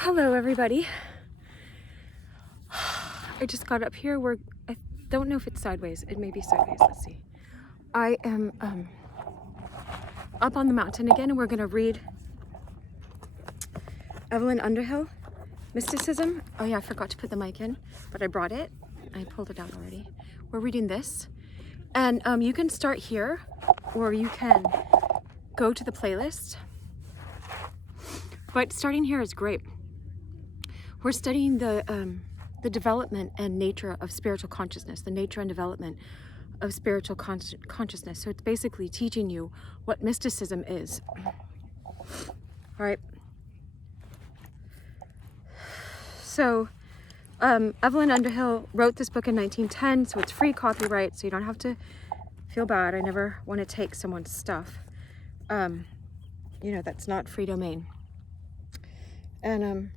Hello everybody. I just got up here. I don't know if it's sideways. It may be sideways. Let's see. I am up on the mountain again, and we're going to read Evelyn Underhill, Mysticism. Oh yeah, I forgot to put the mic in, but I brought it. I pulled it out already. We're reading this, and you can start here, or you can go to the playlist. But starting here is great. We're studying the development and nature of spiritual consciousness, the nature and development of spiritual consciousness. So it's basically teaching you what mysticism is. All right. So Evelyn Underhill wrote this book in 1910, so it's free copyright, so you don't have to feel bad. I never want to take someone's stuff. You know, that's not free domain. And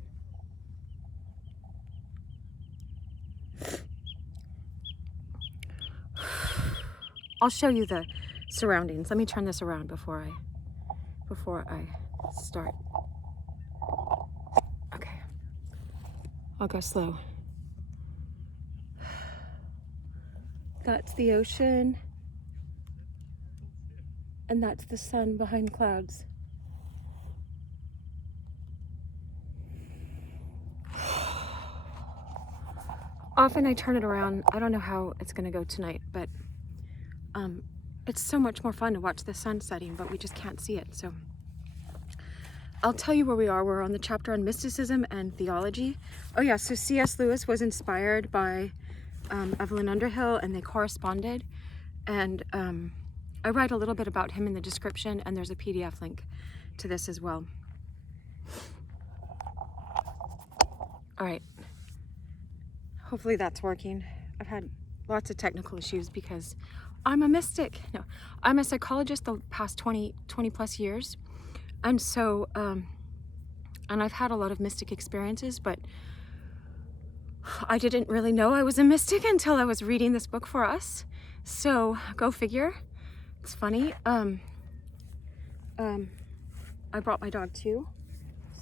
I'll show you the surroundings. Let me turn this around before I start. Okay. I'll go slow. That's the ocean. And that's the sun behind clouds. Often I turn it around. I don't know how it's gonna go tonight, but it's so much more fun to watch the sun setting, but we just can't see it. So I'll tell you where we are. We're on the chapter on mysticism and theology. Oh yeah, so C.S. Lewis was inspired by Evelyn Underhill, and they corresponded. And I write a little bit about him in the description, and there's a PDF link to this as well. All right. Hopefully that's working. I've had lots of technical issues because I'm a mystic. No, I'm a psychologist the past 20 plus years. And so, and I've had a lot of mystic experiences, but I didn't really know I was a mystic until I was reading this book for us. So go figure. It's funny. I brought my dog too.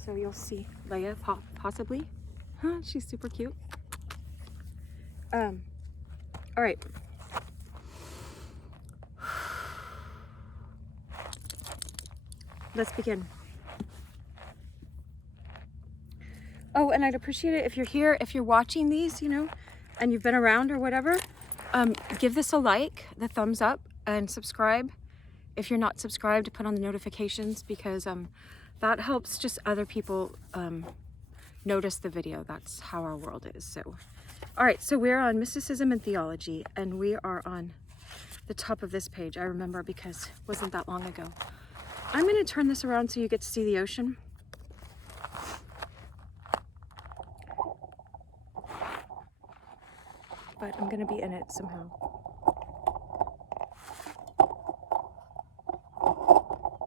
So you'll see Leia possibly. Huh, she's super cute. All right. Let's begin. Oh, and I'd appreciate it if you're here, if you're watching these, you know, and you've been around or whatever, give this a like, the thumbs up, and subscribe. If you're not subscribed, put on the notifications, because that helps just other people notice the video. That's how our world is. So, all right, so we're on mysticism and theology, and we are on the top of this page. I remember because it wasn't that long ago. I'm going to turn this around so you get to see the ocean. But I'm going to be in it somehow.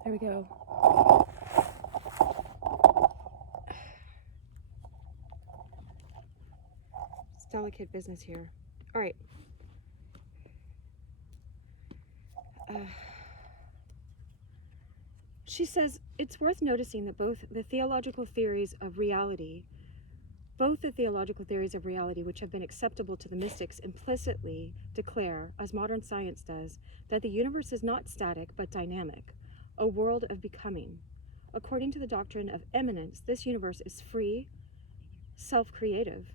There we go. It's delicate business here. All right. She says, it's worth noticing that both the theological theories of reality, which have been acceptable to the mystics, implicitly declare, as modern science does, that the universe is not static but dynamic, a world of becoming. According to the doctrine of immanence, this universe is free, self-creative.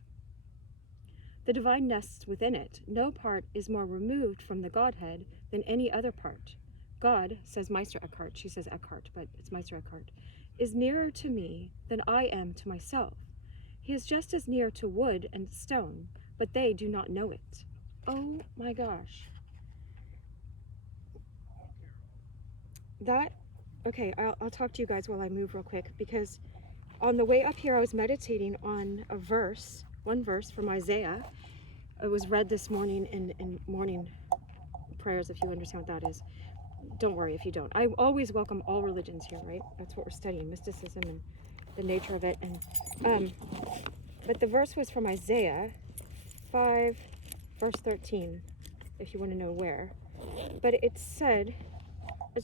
The divine nests within it. No part is more removed from the Godhead than any other part. God, says Meister Eckhart, she says Eckhart, but it's Meister Eckhart, is nearer to me than I am to myself. He is just as near to wood and stone, but they do not know it. Oh my gosh. Okay, I'll talk to you guys while I move real quick, because on the way up here I was meditating on one verse from Isaiah. It was read this morning in morning prayers, if you understand what that is. Don't worry if you don't. I always welcome all religions here, right? That's what we're studying, mysticism and the nature of it. And but the verse was from Isaiah 5 verse 13, if you want to know where. But it said, I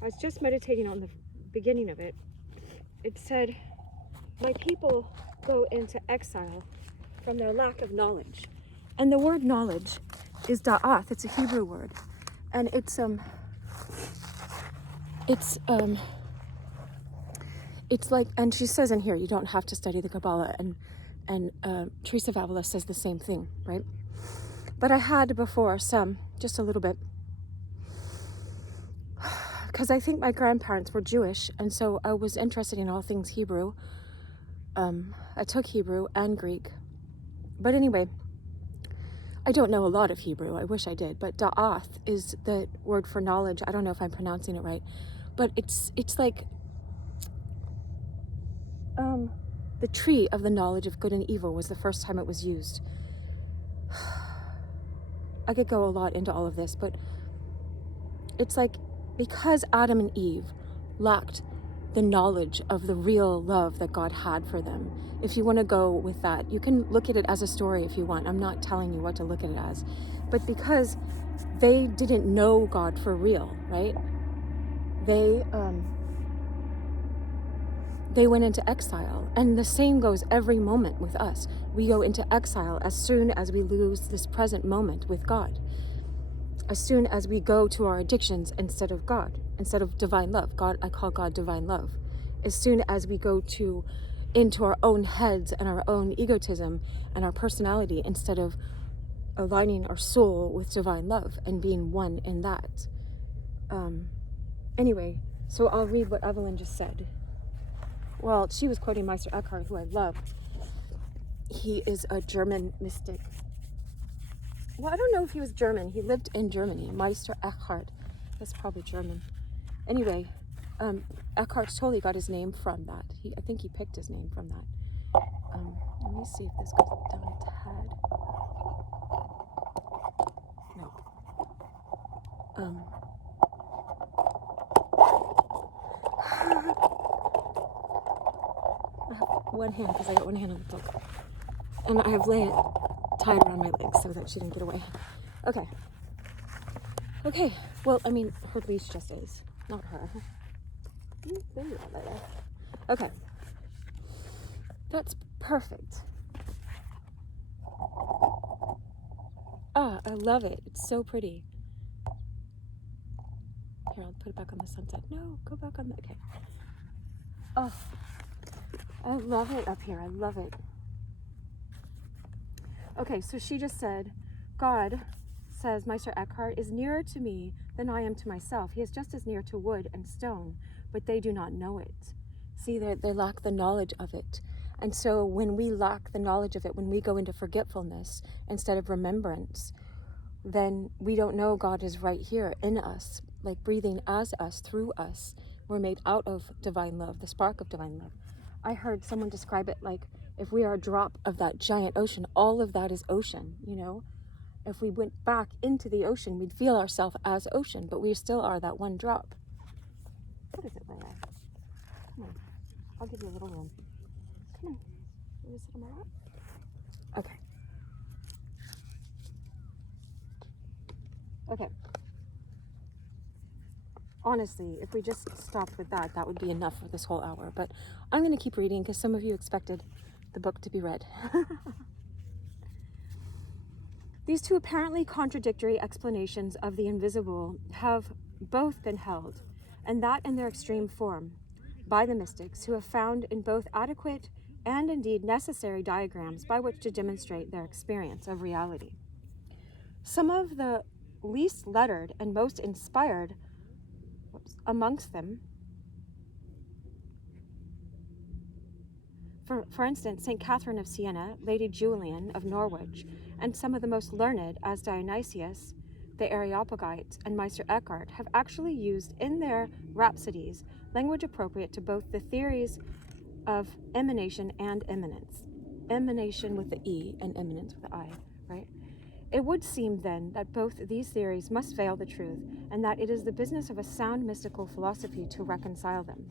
was just meditating on the beginning of it. It said, my people go into exile from their lack of knowledge. And the word knowledge is da'ath. It's a Hebrew word. And it's like, and she says in here, you don't have to study the Kabbalah, and Teresa of Avila says the same thing, right? But I had before just a little bit, because I think my grandparents were Jewish, and so I was interested in all things Hebrew. I took Hebrew and Greek. But anyway, I don't know a lot of Hebrew. I wish I did. But da'ath is the word for knowledge. I don't know if I'm pronouncing it right. But it's like the tree of the knowledge of good and evil was the first time it was used. I could go a lot into all of this, but it's like, because Adam and Eve lacked the knowledge of the real love that God had for them. If you want to go with that, you can look at it as a story if you want. I'm not telling you what to look at it as. But because they didn't know God for real, right? They went into exile. And the same goes every moment with us. We go into exile as soon as we lose this present moment with God. As soon as we go to our addictions instead of God, instead of divine love. God, I call God divine love. As soon as we go into our own heads and our own egotism and our personality, instead of aligning our soul with divine love and being one in that. Anyway, so I'll read what Evelyn just said. Well, she was quoting Meister Eckhart, who I love. He is a German mystic. Well, I don't know if he was German. He lived in Germany. Meister Eckhart. That's probably German. Anyway, Eckhart totally got his name from that. I think he picked his name from that. Let me see if this goes down a tad. No. I have one hand, because I got one hand on the book. And I have Leia tied around my legs so that she didn't get away. Okay, well, I mean, her leash just is, not her. Okay, that's perfect. I love it. It's so pretty. Here, I'll put it back on the sunset. No, go back on the, okay. Oh, I love it up here. I love it. Okay, so she just said, God, says Meister Eckhart, is nearer to me than I am to myself. He is just as near to wood and stone, but they do not know it. See, they lack the knowledge of it. And so when we lack the knowledge of it, when we go into forgetfulness instead of remembrance, then we don't know God is right here in us, like breathing as us, through us. We're made out of divine love, the spark of divine love. I heard someone describe it like, if we are a drop of that giant ocean, all of that is ocean, you know? If we went back into the ocean, we'd feel ourselves as ocean, but we still are that one drop. What is it, Leia? Come on. I'll give you a little room. Come on. You want to sit on my lap? Okay. Okay. Honestly, if we just stopped with that, that would be enough for this whole hour. But I'm going to keep reading because some of you expected the book to be read. These two apparently contradictory explanations of the invisible have both been held, and that in their extreme form, by the mystics, who have found in both adequate and indeed necessary diagrams by which to demonstrate their experience of reality. Some of the least lettered and most inspired amongst them, for instance, St. Catherine of Siena, Lady Julian of Norwich, and some of the most learned, as Dionysius, the Areopagite, and Meister Eckhart, have actually used in their rhapsodies language appropriate to both the theories of emanation and immanence. Emanation with the E and immanence with the I, right? It would seem then that both these theories must veil the truth, and that it is the business of a sound mystical philosophy to reconcile them.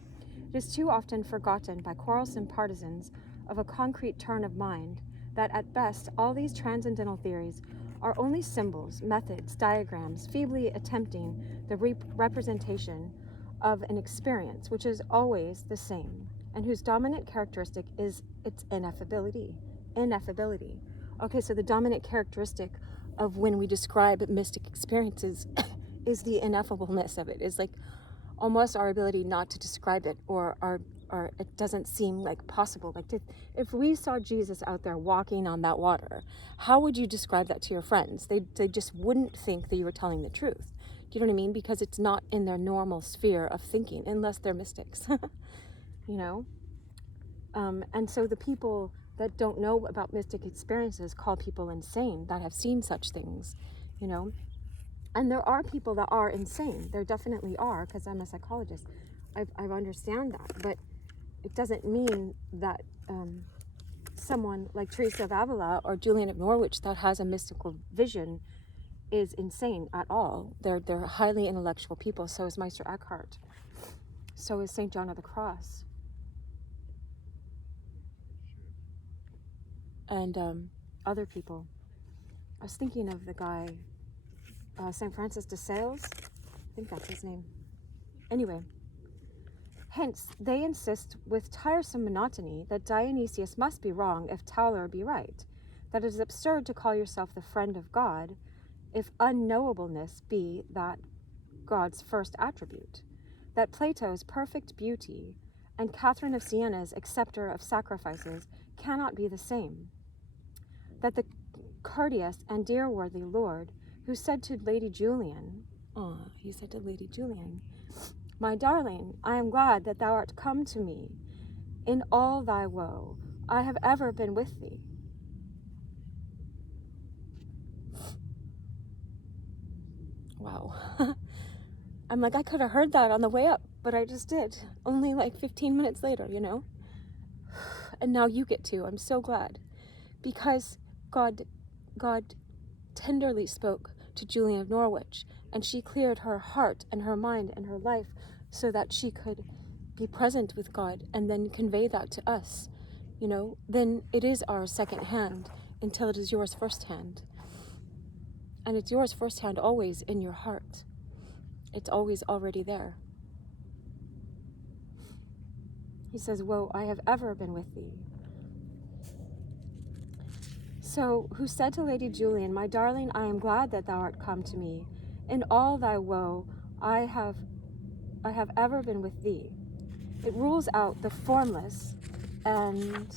It is too often forgotten by quarrelsome partisans of a concrete turn of mind that at best all these transcendental theories are only symbols, methods, diagrams, feebly attempting the representation of an experience which is always the same, and whose dominant characteristic is its ineffability. Ineffability. Okay, so the dominant characteristic of when we describe mystic experiences is the ineffableness of it. Is like almost our ability not to describe it, or it doesn't seem like possible. Like if we saw Jesus out there walking on that water, how would you describe that to your friends? They just wouldn't think that you were telling the truth. Do you know what I mean? Because it's not in their normal sphere of thinking, unless they're mystics, you know? And so the people that don't know about mystic experiences call people insane that have seen such things, you know? And there are people that are insane. There definitely are, because I'm a psychologist. I understand that, but it doesn't mean that someone like Teresa of Avila or Julian of Norwich that has a mystical vision is insane at all. They're highly intellectual people. So is Meister Eckhart. So is St. John of the Cross. And other people. I was thinking of the guy, St. Francis de Sales. I think that's his name. Anyway. Hence, they insist with tiresome monotony that Dionysius must be wrong if Tauler be right, that it is absurd to call yourself the friend of God if unknowableness be that God's first attribute, that Plato's perfect beauty and Catherine of Siena's acceptor of sacrifices cannot be the same, that the courteous and dear-worthy Lord who said to Lady Julian, my darling, I am glad that thou art come to me. In all thy woe, I have ever been with thee. Wow. I'm like, I could have heard that on the way up, but I just did. Only like 15 minutes later, you know? And now you get to. I'm so glad. Because God tenderly spoke to Julian of Norwich, and she cleared her heart and her mind and her life so that she could be present with God and then convey that to us, you know. Then it is our second hand until it is yours first hand. And it's yours first hand always in your heart. It's always already there. He says, woe, I have ever been with thee. So, who said to Lady Julian, my darling, I am glad that thou art come to me. In all thy woe, I have ever been with thee. It rules out the formless and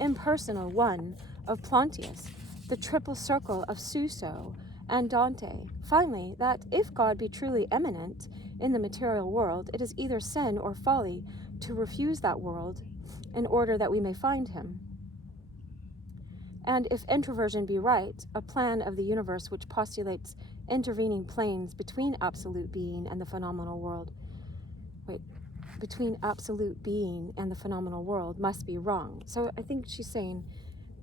impersonal one of Plotinus, the triple circle of Suso and Dante. Finally, that if God be truly eminent in the material world, it is either sin or folly to refuse that world in order that we may find him. And if introversion be right, a plan of the universe which postulates intervening planes between absolute being and the phenomenal world, between absolute being and the phenomenal world must be wrong. So I think she's saying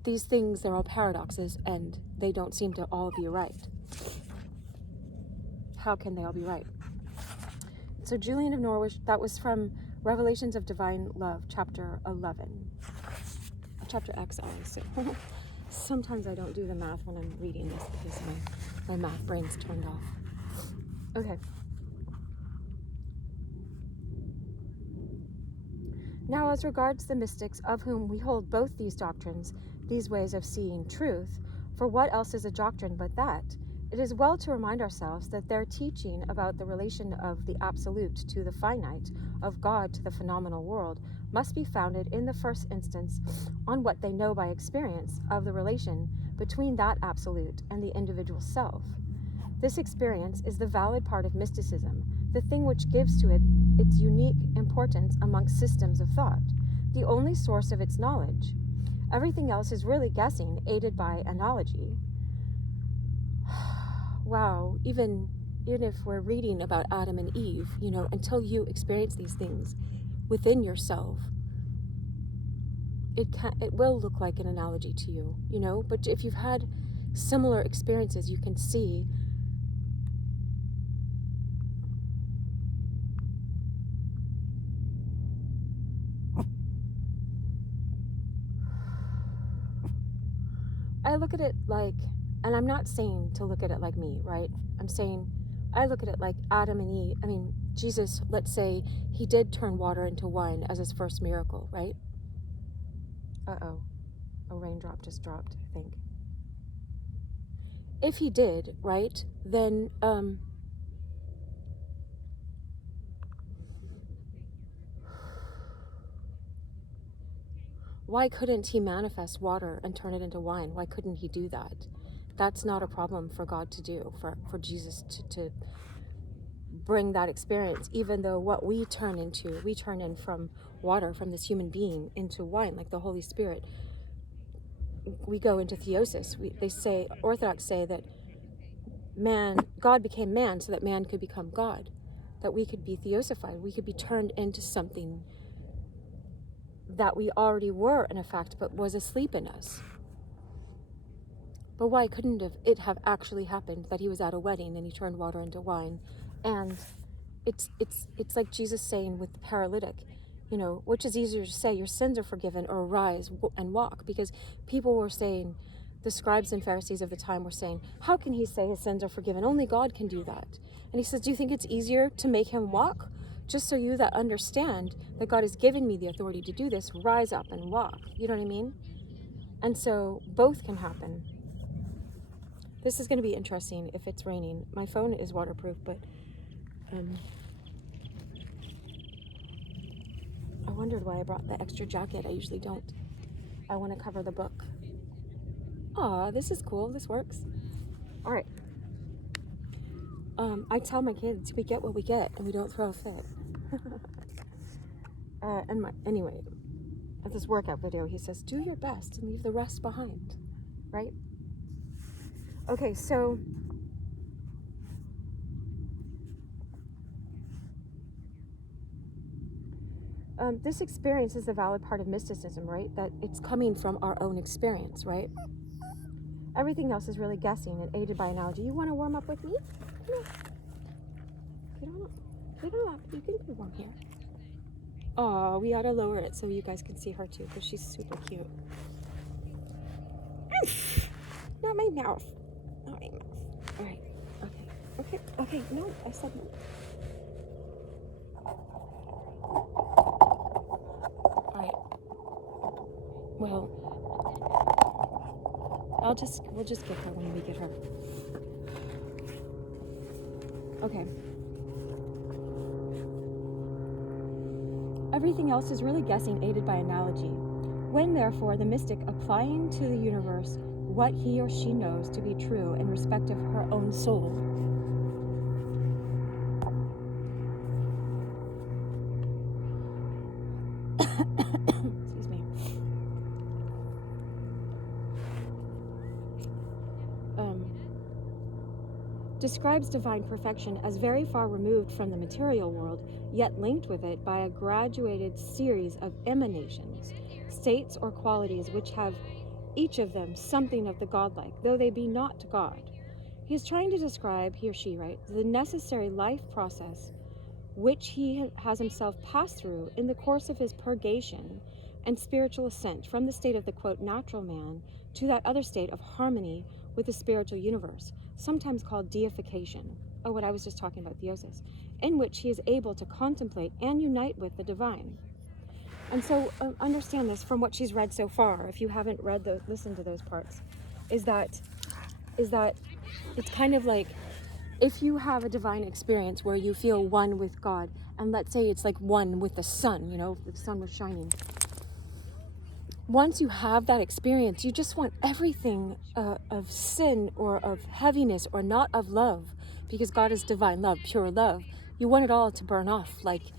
these things, they're all paradoxes and they don't seem to all be right. How can they all be right? So Julian of Norwich, that was from Revelations of Divine Love, chapter 11. Chapter X, I always say. Sometimes I don't do the math when I'm reading this because my math brain's turned off. Okay. Now, as regards the mystics of whom we hold both these doctrines, these ways of seeing truth, for what else is a doctrine but that? It is well to remind ourselves that their teaching about the relation of the absolute to the finite, of God to the phenomenal world, must be founded in the first instance on what they know by experience of the relation between that absolute and the individual self. This experience is the valid part of mysticism, the thing which gives to it its unique importance amongst systems of thought, the only source of its knowledge. Everything else is really guessing, aided by analogy. Wow, even if we're reading about Adam and Eve, you know, until you experience these things within yourself, it will look like an analogy to you, you know. But if you've had similar experiences, you can see I look at it like, and I'm not saying to look at it like me, right? I'm saying I look at it like Adam and Eve. I mean, Jesus, let's say he did turn water into wine as his first miracle, right? Uh-oh, a raindrop just dropped, I think. If he did, right, then why couldn't he manifest water and turn it into wine? Why couldn't he do that? That's not a problem for God to do, for Jesus to bring that experience, even though what we turn in from water, from this human being, into wine, like the Holy Spirit. We go into theosis. Orthodox say that God became man so that man could become God, that we could be theosified, we could be turned into something that we already were, in effect, but was asleep in us. But why couldn't it have actually happened that he was at a wedding and he turned water into wine? And it's like Jesus saying with the paralytic, which is easier to say, your sins are forgiven, or rise and walk? Because people were saying, the scribes and Pharisees of the time were saying, how can he say his sins are forgiven? Only God can do that. And he says, do you think it's easier to make him walk? Just so you that understand that God has given me the authority to do this, rise up and walk. You know what I mean? And so both can happen. This is going to be interesting if it's raining. My phone is waterproof, but I wondered why I brought the extra jacket. I usually don't. I want to cover the book. Aw, this is cool. This works. All right. I tell my kids, we get what we get, and we don't throw a fit. Anyway, at this workout video, he says, do your best and leave the rest behind, right? Okay, so this experience is the valid part of mysticism, right? That it's coming from our own experience, right? Everything else is really guessing and aided by analogy. You want to warm up with me? Come on. Get on up. You can be warm here. Oh, we ought to lower it so you guys can see her too, because she's super cute. Not my mouth. Not my mouth. All right. Okay. No, I said no. All right. Well, we'll just get her when we get her. Okay. Everything else is really guessing aided by analogy. When, therefore, the mystic, applying to the universe what he or she knows to be true in respect of her own soul, excuse me, describes divine perfection as very far removed from the material world, yet linked with it by a graduated series of emanations, states or qualities which have each of them something of the godlike, though they be not God. He is trying to describe, he or she, right, the necessary life process which he has himself passed through in the course of his purgation and spiritual ascent from the state of the, quote, natural man to that other state of harmony with the spiritual universe, sometimes called deification, what I was just talking about, theosis, in which he is able to contemplate and unite with the divine. And so understand this from what she's read so far, if you haven't listened to those parts, is that it's kind of like, if you have a divine experience where you feel one with God, and let's say it's like one with the sun, the sun was shining. Once you have that experience, you just want everything of sin or of heaviness or not of love, because God is divine love, pure love. You want it all to burn off, like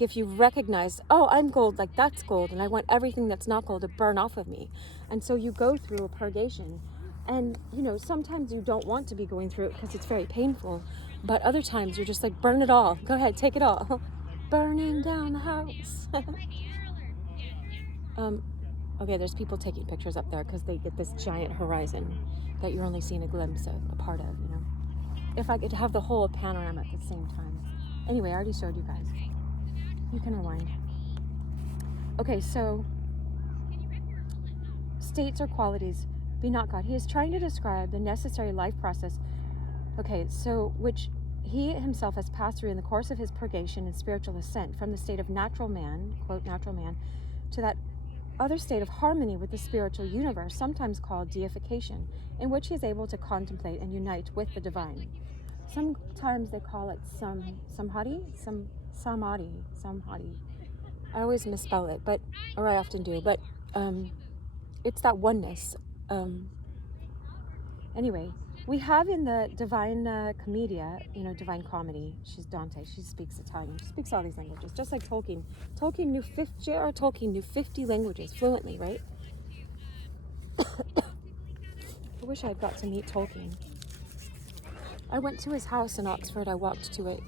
if you recognize, oh, I'm gold, like that's gold, and I want everything that's not gold to burn off of me. And so you go through a purgation. And, sometimes you don't want to be going through it because it's very painful. But other times you're just like, burn it all. Go ahead, take it all. Burning down the house. Okay, there's people taking pictures up there because they get this giant horizon that you're only seeing a glimpse of, a part of, If I could have the whole panorama at the same time. Anyway, I already showed you guys. You can rewind. Okay, so states or qualities be not God. He is trying to describe the necessary life process. Okay, so which he himself has passed through in the course of his purgation and spiritual ascent from the state of natural man, quote, natural man, to that other state of harmony with the spiritual universe, sometimes called deification, in which he is able to contemplate and unite with the divine. Sometimes they call it samadhi. I always misspell it, or I often do, but it's that oneness. Anyway, we have in the Divine Commedia, Divine Comedy, she's Dante, she speaks Italian, she speaks all these languages, just like Tolkien. JRR Tolkien knew 50 languages fluently, right? I wish I had got to meet Tolkien. I went to his house in Oxford, I walked to it.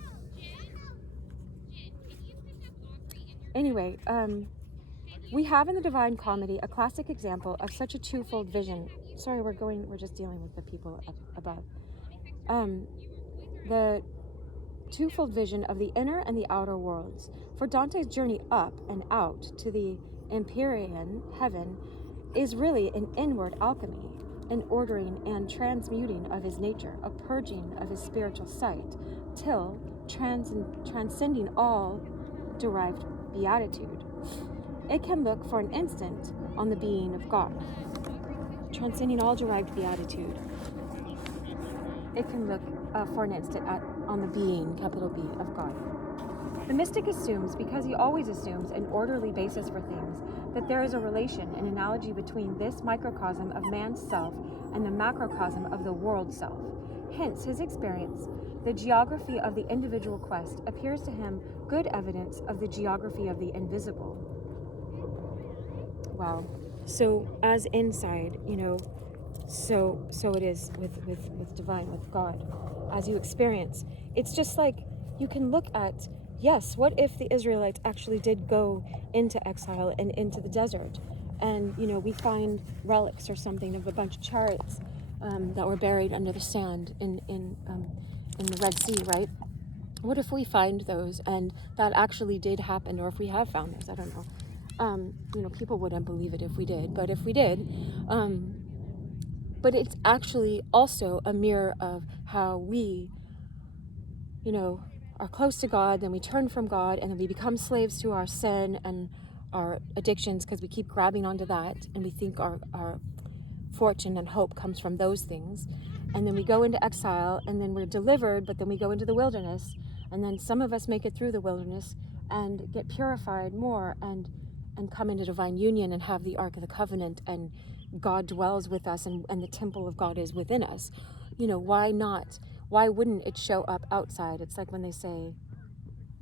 Anyway, we have in the Divine Comedy a classic example of such a twofold vision. Sorry, we're just dealing with the people up above. The twofold vision of the inner and the outer worlds. For Dante's journey up and out to the Empyrean heaven is really an inward alchemy, an ordering and transmuting of his nature, a purging of his spiritual sight, till transcending all derived beatitude. It can look for an instant on the being of God. Transcending all derived beatitude. It can look for an instant on the being, capital B, of God. The mystic assumes, because he always assumes an orderly basis for things, that there is a relation, an analogy between this microcosm of man's self and the macrocosm of the world self. Hence, his experience, the geography of the individual quest, appears to him good evidence of the geography of the invisible. Wow. So as inside, so it is with divine, with God, as you experience. It's just like you can look at, yes, what if the Israelites actually did go into exile and into the desert, and we find relics or something of a bunch of chariots that were buried under the sand in the Red Sea, right? What if we find those and that actually did happen, or if we have found those? I don't know. People wouldn't believe it if we did, but if we did, but it's actually also a mirror of how we, are close to God, then we turn from God, and then we become slaves to our sin and our addictions because we keep grabbing onto that, and we think our fortune and hope comes from those things. And then we go into exile, and then we're delivered, but then we go into the wilderness, and then some of us make it through the wilderness and get purified more and come into divine union and have the Ark of the Covenant, and God dwells with us, and the temple of God is within us. Why not? Why wouldn't it show up outside? It's like when they say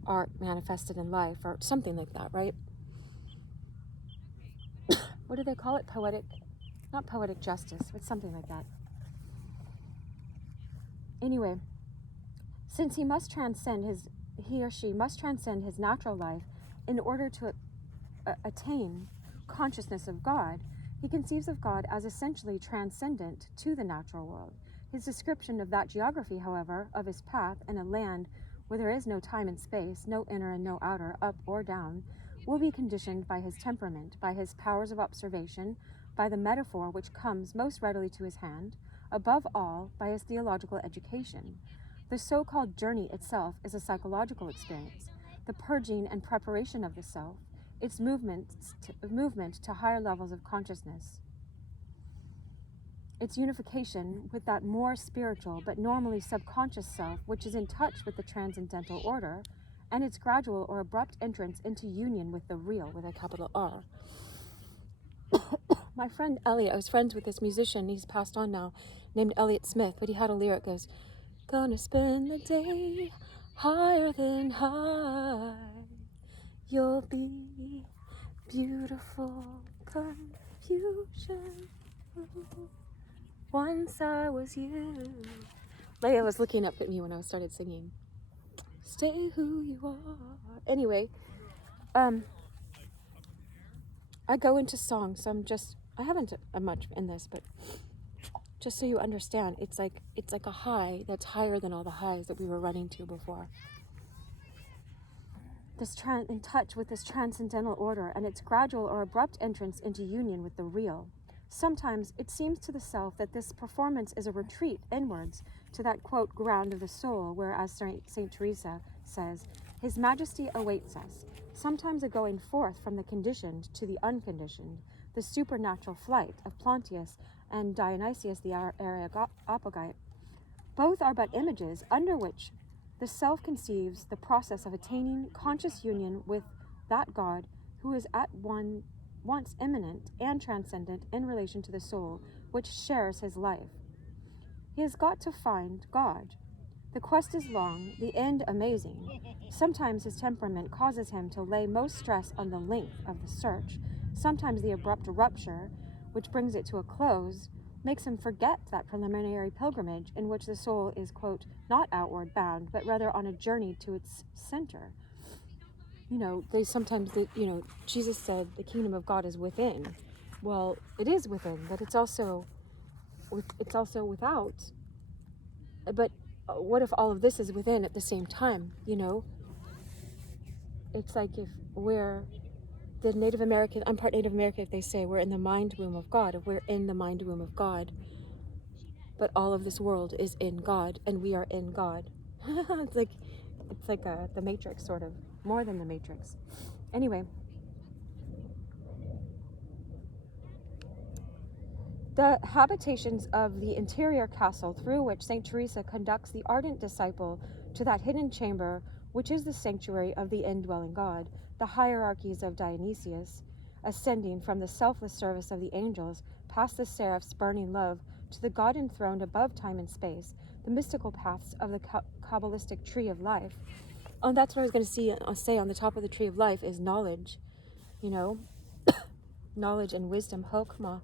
art manifested in life or something like that, right? What do they call it? Not poetic justice, but something like that. Anyway, since he or she must transcend his natural life in order to attain consciousness of God, he conceives of God as essentially transcendent to the natural world. His description of that geography, however, of his path in a land where there is no time and space, no inner and no outer, up or down, will be conditioned by his temperament, by his powers of observation, by the metaphor which comes most readily to his hand, above all, by his theological education. The so-called journey itself is a psychological experience, the purging and preparation of the self, its movement to higher levels of consciousness, its unification with that more spiritual but normally subconscious self which is in touch with the transcendental order, and its gradual or abrupt entrance into union with the real, with a capital R. My friend Elliot, I was friends with this musician, he's passed on now, named Elliot Smith, but he had a lyric that goes, "Gonna spend the day higher than high. You'll be beautiful confusion. Once I was you." Leia was looking up at me when I started singing. Stay who you are. Anyway, I go into song, so I haven't much in this, but just so you understand, it's like a high that's higher than all the highs that we were running to before. In touch with this transcendental order and its gradual or abrupt entrance into union with the real. Sometimes it seems to the self that this performance is a retreat inwards to that, quote, ground of the soul, where, as St. Teresa says, His Majesty awaits us, sometimes a going forth from the conditioned to the unconditioned, the supernatural flight of Plotinus and Dionysius the Areopagite. Both are but images under which the self conceives the process of attaining conscious union with that God who is at once immanent and transcendent in relation to the soul, which shares his life. He has got to find God. The quest is long, the end amazing. Sometimes his temperament causes him to lay most stress on the length of the search. Sometimes the abrupt rupture, which brings it to a close, makes him forget that preliminary pilgrimage in which the soul is, quote, not outward bound, but rather on a journey to its center. Jesus said the kingdom of God is within. Well, it is within, but it's also without. But what if all of this is within at the same time? It's like if we're the Native American, I'm part Native American, if they say we're in the mind womb of God, if we're in the mind womb of God, but all of this world is in God and we are in God. it's like the Matrix, sort of, more than the Matrix. Anyway, the habitations of the interior castle through which St. Teresa conducts the ardent disciple to that hidden chamber which is the sanctuary of the indwelling God, the hierarchies of Dionysius, ascending from the selfless service of the angels past the seraphs' burning love to the God enthroned above time and space, the mystical paths of the Kabbalistic tree of life. And that's what I was going to say on the top of the tree of life is knowledge, knowledge and wisdom, Hokmah.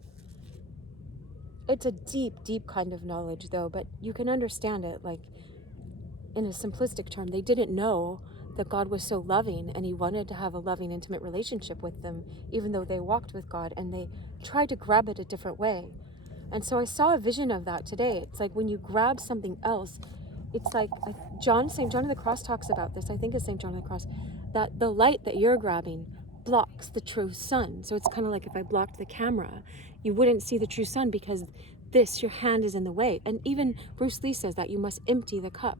It's a deep, deep kind of knowledge, though, but you can understand it, like, in a simplistic term. They didn't know that God was so loving, and he wanted to have a loving, intimate relationship with them, even though they walked with God, and they tried to grab it a different way. And so I saw a vision of that today. It's like when you grab something else, it's like St. John of the Cross talks about this, I think it's St. John of the Cross, that the light that you're grabbing blocks the true sun. So it's kind of like if I blocked the camera, you wouldn't see the true sun because your hand is in the way. And even Bruce Lee says that you must empty the cup,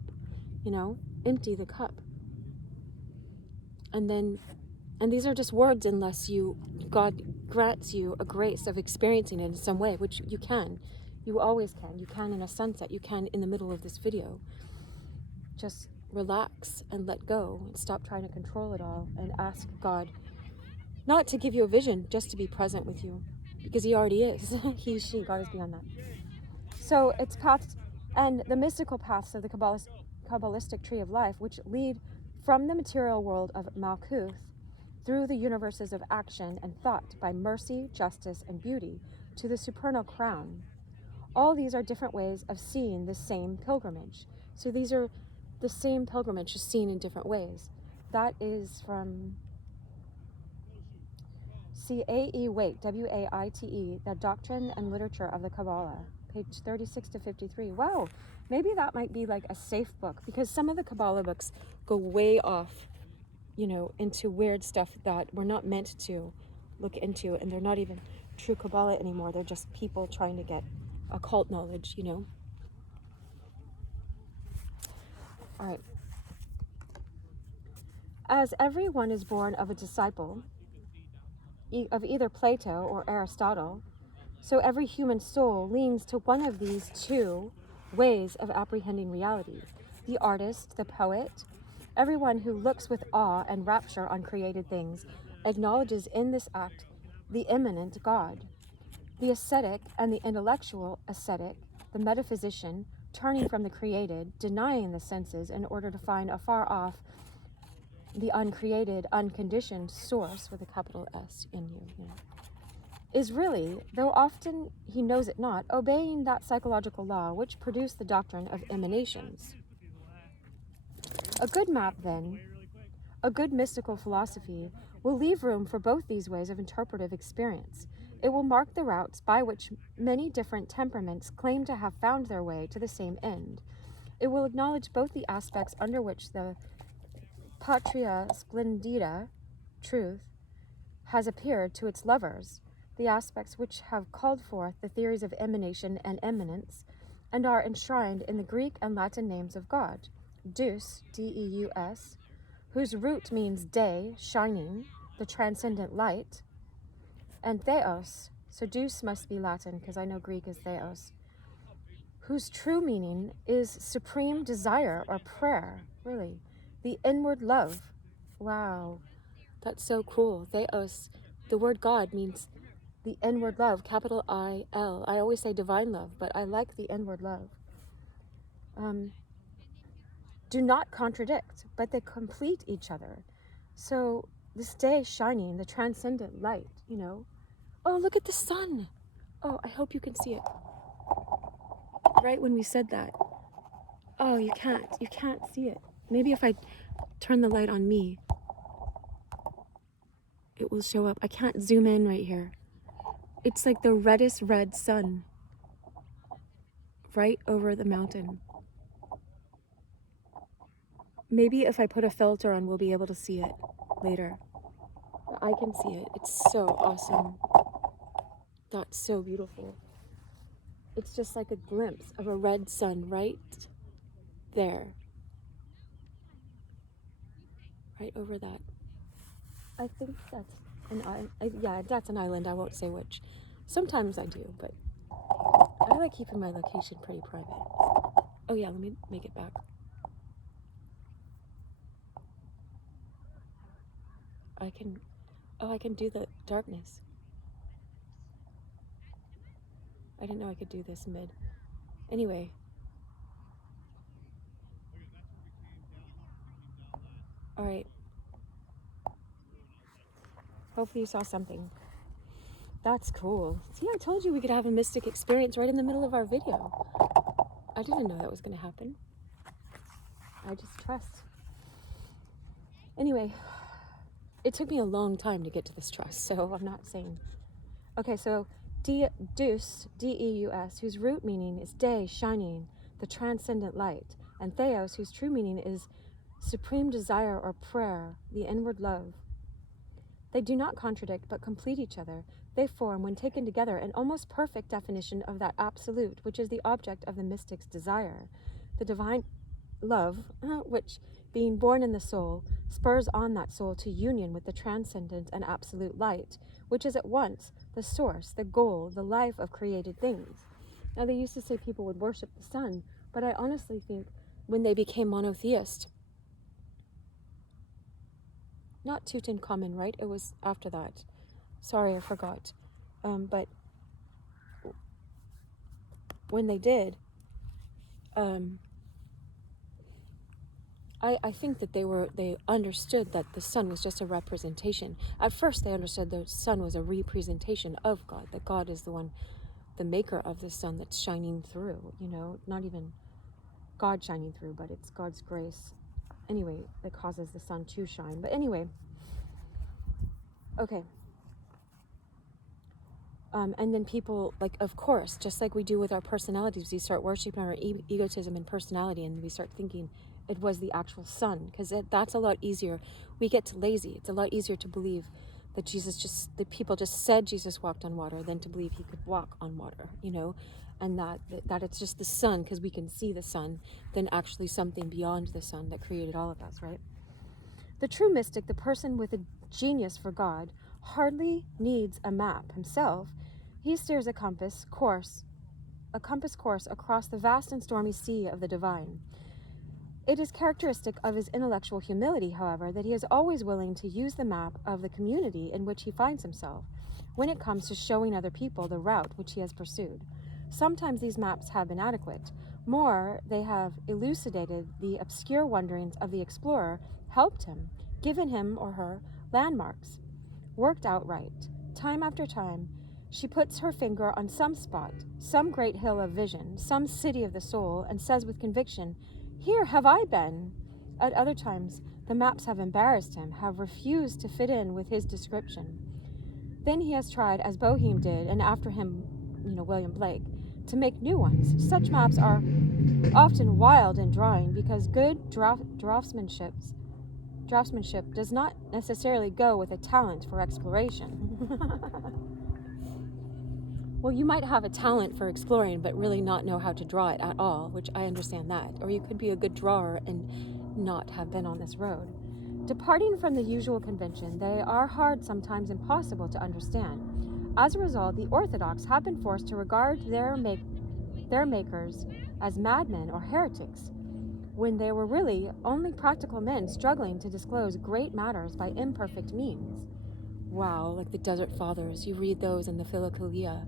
empty the cup. And these are just words unless God grants you a grace of experiencing it in some way, which you can. You always can. You can in a sunset. You can in the middle of this video. Just relax and let go and stop trying to control it all and ask God not to give you a vision, just to be present with you, because he already is. He, she, God is beyond that. So it's paths and the mystical paths of the Kabbalistic tree of life, which lead from the material world of Malkuth through the universes of action and thought by mercy, justice, and beauty to the supernal crown. All these are different ways of seeing the same pilgrimage. So these are the same pilgrimage, just seen in different ways. That is from C.A.E. Waite, W-A-I-T-E, The Doctrine and Literature of the Kabbalah, page 36 to 53. Wow, maybe that might be like a safe book, because some of the Kabbalah books go way off, into weird stuff that we're not meant to look into, and they're not even true Kabbalah anymore. They're just people trying to get occult knowledge, All right. As everyone is born of a disciple of either Plato or Aristotle, so every human soul leans to one of these two ways of apprehending reality. The artist, the poet, everyone who looks with awe and rapture on created things, acknowledges in this act the immanent God. The ascetic and the intellectual ascetic, the metaphysician, turning from the created, denying the senses in order to find afar off the uncreated, unconditioned source with a capital S in you, is really, though often he knows it not, obeying that psychological law which produced the doctrine of emanations. A good map, then, a good mystical philosophy, will leave room for both these ways of interpretive experience. It will mark the routes by which many different temperaments claim to have found their way to the same end. It will acknowledge both the aspects under which the patria splendida, truth, has appeared to its lovers, the aspects which have called forth the theories of emanation and eminence, and are enshrined in the Greek and Latin names of God. Deus, D-E-U-S, whose root means day, shining, the transcendent light, and Theos, so Deus must be Latin because I know Greek is Theos, whose true meaning is supreme desire or prayer, really, the inward love. Wow, that's so cool. Theos, the word God means the inward love, capital I-L. I always say divine love, but I like the inward love. Do not contradict, but they complete each other. So this day shining, the transcendent light, you know. Oh, look at the sun. Oh, I hope you can see it. Right when we said that. Oh, you can't see it. Maybe if I turn the light on me, it will show up. I can't zoom in right here. It's like the reddest red sun right over the mountain. Maybe if I put a filter on, we'll be able to see it later. I can see it. It's so awesome. That's so beautiful. It's just like a glimpse of a red sun right there. Right over that. I think that's an island. Yeah, that's an island. I won't say which. Sometimes I do, but I like keeping my location pretty private. Oh yeah, let me make it back. I can do the darkness. I didn't know I could do this mid. Anyway. All right. Hopefully you saw something. That's cool. See, I told you we could have a mystic experience right in the middle of our video. I didn't know that was going to happen. I just trust. Anyway, it took me a long time to get to this trust, so I'm not saying. Okay, so Deus, D-E-U-S, whose root meaning is day, shining, the transcendent light, and Theos, whose true meaning is supreme desire or prayer, the inward love. They do not contradict but complete each other. They form, when taken together, an almost perfect definition of that absolute, which is the object of the mystic's desire. The divine love, which, being born in the soul, spurs on that soul to union with the transcendent and absolute light, which is at once the source, the goal, the life of created things. Now, they used to say people would worship the sun, but I honestly think when they became monotheist, not Tutankhamun, right? It was after that. Sorry, I forgot. But when they did, I think that they understood that the sun was just a representation. At first, they understood the sun was a representation of God, that God is the one, the maker of the sun that's shining through, you know, not even God shining through, but it's God's grace, anyway, that causes the sun to shine. But anyway, okay. And then people, like, of course, just like we do with our personalities, we start worshiping our egotism and personality, and we start thinking it was the actual sun, because that's a lot easier. We get lazy. It's a lot easier to believe that that people just said Jesus walked on water than to believe he could walk on water, you know, and that it's just the sun, because we can see the sun, than actually something beyond the sun that created all of us, right? The true mystic, the person with a genius for God, hardly needs a map himself. He steers a compass course across the vast and stormy sea of the divine. It is characteristic of his intellectual humility, however, that he is always willing to use the map of the community in which he finds himself when it comes to showing other people the route which he has pursued. Sometimes these maps have been adequate. More, they have elucidated the obscure wanderings of the explorer, helped him, given him or her landmarks, worked out right. Time after time, she puts her finger on some spot, some great hill of vision, some city of the soul, and says with conviction, "Here have I been." At other times, the maps have embarrassed him, have refused to fit in with his description. Then he has tried, as Boehm did, and after him, William Blake, to make new ones. Such maps are often wild in drawing because good draftsmanship does not necessarily go with a talent for exploration. Well, you might have a talent for exploring, but really not know how to draw it at all, which I understand that. Or you could be a good drawer and not have been on this road. Departing from the usual convention, they are hard, sometimes impossible to understand. As a result, the Orthodox have been forced to regard their makers as madmen or heretics, when they were really only practical men struggling to disclose great matters by imperfect means. Wow, like the Desert Fathers, you read those in the Philokalia,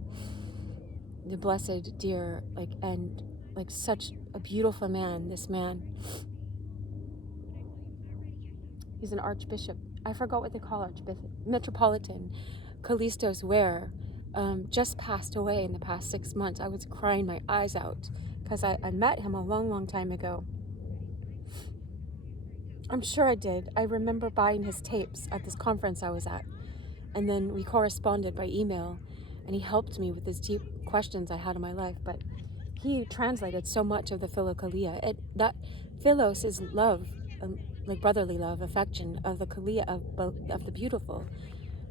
the blessed dear, and such a beautiful man, this man. He's an archbishop. I forgot what they call archbishop. Metropolitan Callistos Ware just passed away in the past 6 months. I was crying my eyes out because I met him a long, long time ago. I'm sure I did. I remember buying his tapes at this conference I was at. And then we corresponded by email, and he helped me with these deep questions I had in my life. But he translated so much of the Philokalia. That philos is love, like brotherly love, affection, of the kalia, of the beautiful,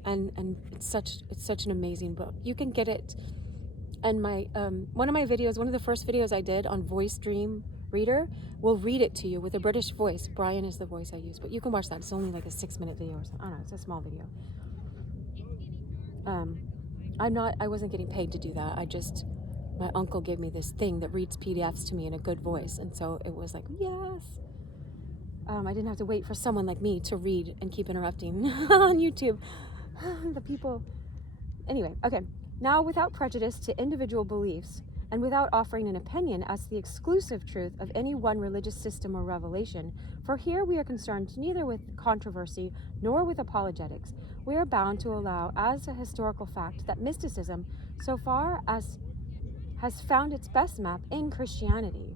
and it's such an amazing book. You can get it. And my one of the first videos I did on Voice Dream Reader will read it to you with a British voice. Brian is the voice I use, but you can watch that. It's only like a 6-minute video or something. I don't know. It's a small video. I wasn't getting paid to do that. My uncle gave me this thing that reads PDFs to me in a good voice. And so it was like, yes. I didn't have to wait for someone like me to read and keep interrupting on YouTube. The people. Anyway, okay. Now, without prejudice to individual beliefs, and without offering an opinion as to the exclusive truth of any one religious system or revelation, for here we are concerned neither with controversy nor with apologetics, we are bound to allow as a historical fact that mysticism, so far as has found its best map in Christianity.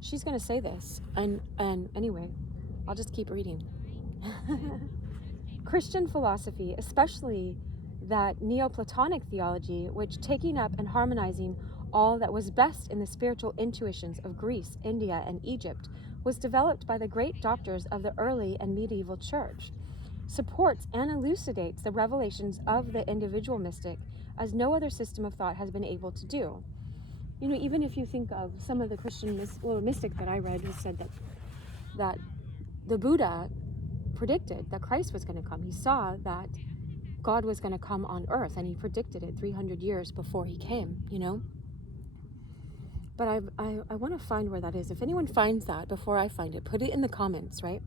She's going to say this, and anyway, I'll just keep reading. Christian philosophy, especially that Neoplatonic theology, which taking up and harmonizing all that was best in the spiritual intuitions of Greece, India, and Egypt, was developed by the great doctors of the early and medieval church, supports and elucidates the revelations of the individual mystic as no other system of thought has been able to do. You know, even if you think of some of the Christian mystic that I read who said that the Buddha predicted that Christ was going to come. He saw that God was going to come on earth, and he predicted it 300 years before he came, you know? But I want to find where that is. If anyone finds that before I find it, put it in the comments, right?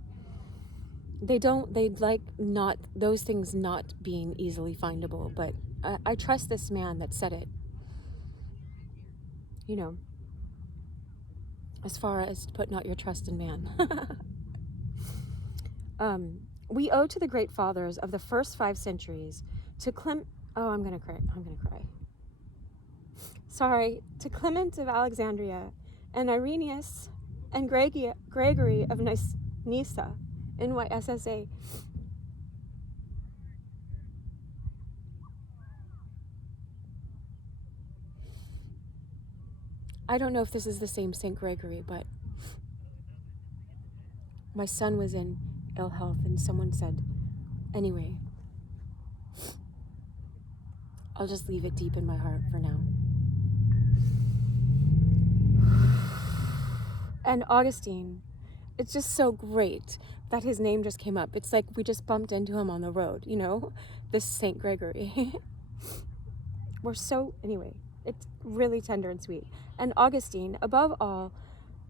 They like not, those things not being easily findable, but I trust this man that said it, you know, as far as put not your trust in man. We owe to the great fathers of the first 5 centuries, to I'm gonna cry. Sorry, to Clement of Alexandria, and Irenaeus, and Gregory of Nyssa, NYSSA. I don't know if this is the same St. Gregory, but my son was in ill health, and someone said, anyway, I'll just leave it deep in my heart for now. And Augustine, it's just so great that his name just came up. It's like we just bumped into him on the road, you know, this St. Gregory. Anyway, it's really tender and sweet. And Augustine, above all,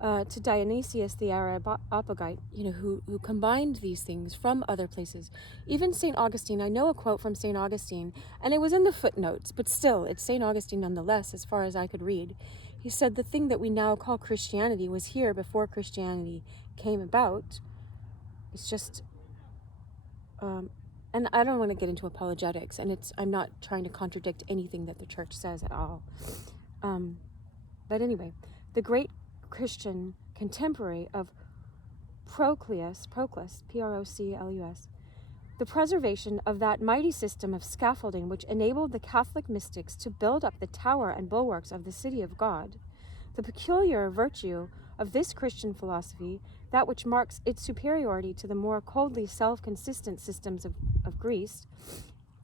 to Dionysius the Areopagite, you know, who combined these things from other places. Even St. Augustine, I know a quote from St. Augustine, and it was in the footnotes, but still, it's St. Augustine nonetheless, as far as I could read. He said the thing that we now call Christianity was here before Christianity came about. It's just, and I don't want to get into apologetics, and I'm not trying to contradict anything that the church says at all. But anyway, the great Christian contemporary of Proclus, Proclus, the preservation of that mighty system of scaffolding which enabled the Catholic mystics to build up the tower and bulwarks of the city of God, the peculiar virtue of this Christian philosophy, that which marks its superiority to the more coldly self-consistent systems of Greece,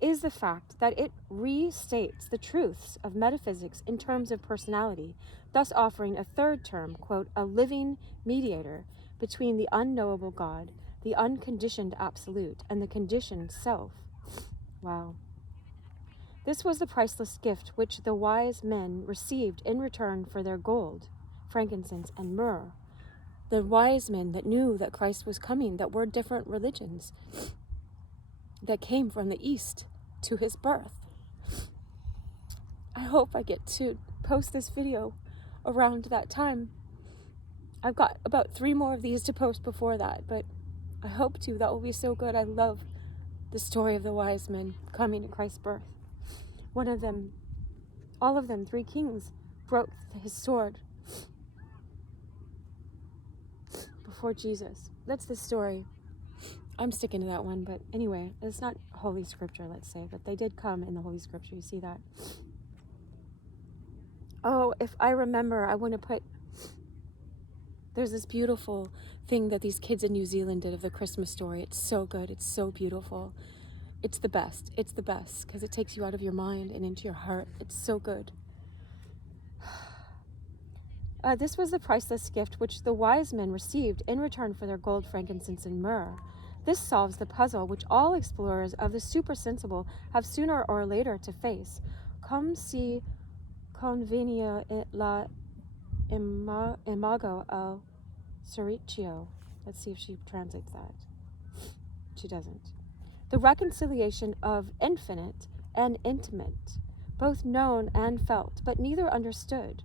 is the fact that it restates the truths of metaphysics in terms of personality, thus offering a third term, quote, a living mediator between the unknowable God, the unconditioned absolute, and the conditioned self. Wow. This was the priceless gift which the wise men received in return for their gold, frankincense, and myrrh. The wise men that knew that Christ was coming, that were different religions, that came from the East to his birth. I hope I get to post this video around that time. I've got about 3 more of these to post before that, but I hope to. That will be so good. I love the story of the wise men coming to Christ's birth. One of them, all of them, 3 kings, broke his sword before Jesus. That's the story. I'm sticking to that one, but anyway, it's not Holy Scripture, let's say, but they did come in the Holy Scripture. You see that? Oh, if I remember, I want to put, there's this beautiful thing that these kids in New Zealand did of the Christmas story. It's so good. It's so beautiful. It's the best. It's the best because it takes you out of your mind and into your heart. It's so good. This was the priceless gift which the wise men received in return for their gold, frankincense, and myrrh. This solves the puzzle which all explorers of the supersensible have sooner or later to face. Come si convenia la imago al Sorriccio. Let's see if she translates that. She doesn't. The reconciliation of infinite and intimate, both known and felt, but neither understood.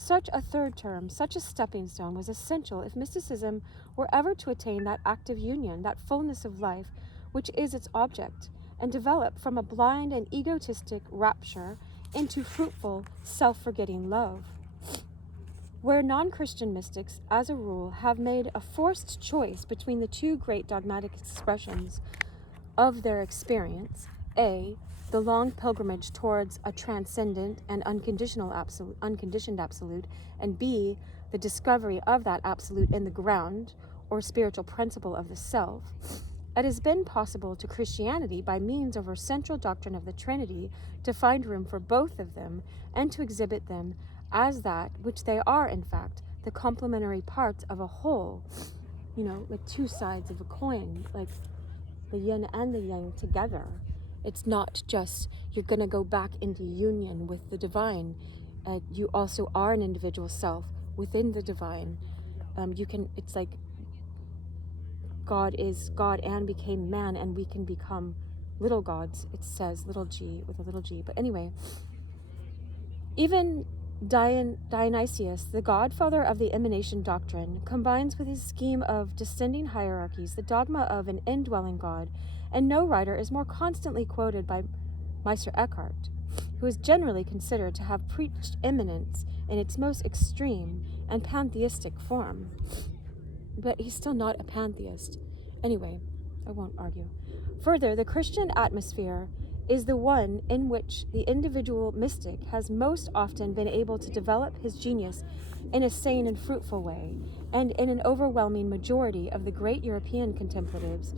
Such a third term, such a stepping stone was essential if mysticism were ever to attain that active union, that fullness of life, which is its object, and develop from a blind and egotistic rapture into fruitful, self-forgetting love. Where non-Christian mystics, as a rule, have made a forced choice between the 2 great dogmatic expressions of their experience, A, the long pilgrimage towards a transcendent and unconditional absolute, unconditioned absolute, and B, the discovery of that absolute in the ground, or spiritual principle of the self, it has been possible to Christianity, by means of her central doctrine of the Trinity, to find room for both of them and to exhibit them as that which they are, in fact, the complementary parts of a whole, like 2 sides of a coin, like the yin and the yang together. It's not just you're going to go back into union with the divine. You also are an individual self within the divine. It's like God is God and became man, and we can become little gods. It says little g with a little g. But anyway, even Dionysius, the godfather of the emanation doctrine, combines with his scheme of descending hierarchies the dogma of an indwelling God, and no writer is more constantly quoted by Meister Eckhart, who is generally considered to have preached immanence in its most extreme and pantheistic form. But he's still not a pantheist. Anyway, I won't argue. Further, the Christian atmosphere is the one in which the individual mystic has most often been able to develop his genius in a sane and fruitful way, and in an overwhelming majority of the great European contemplatives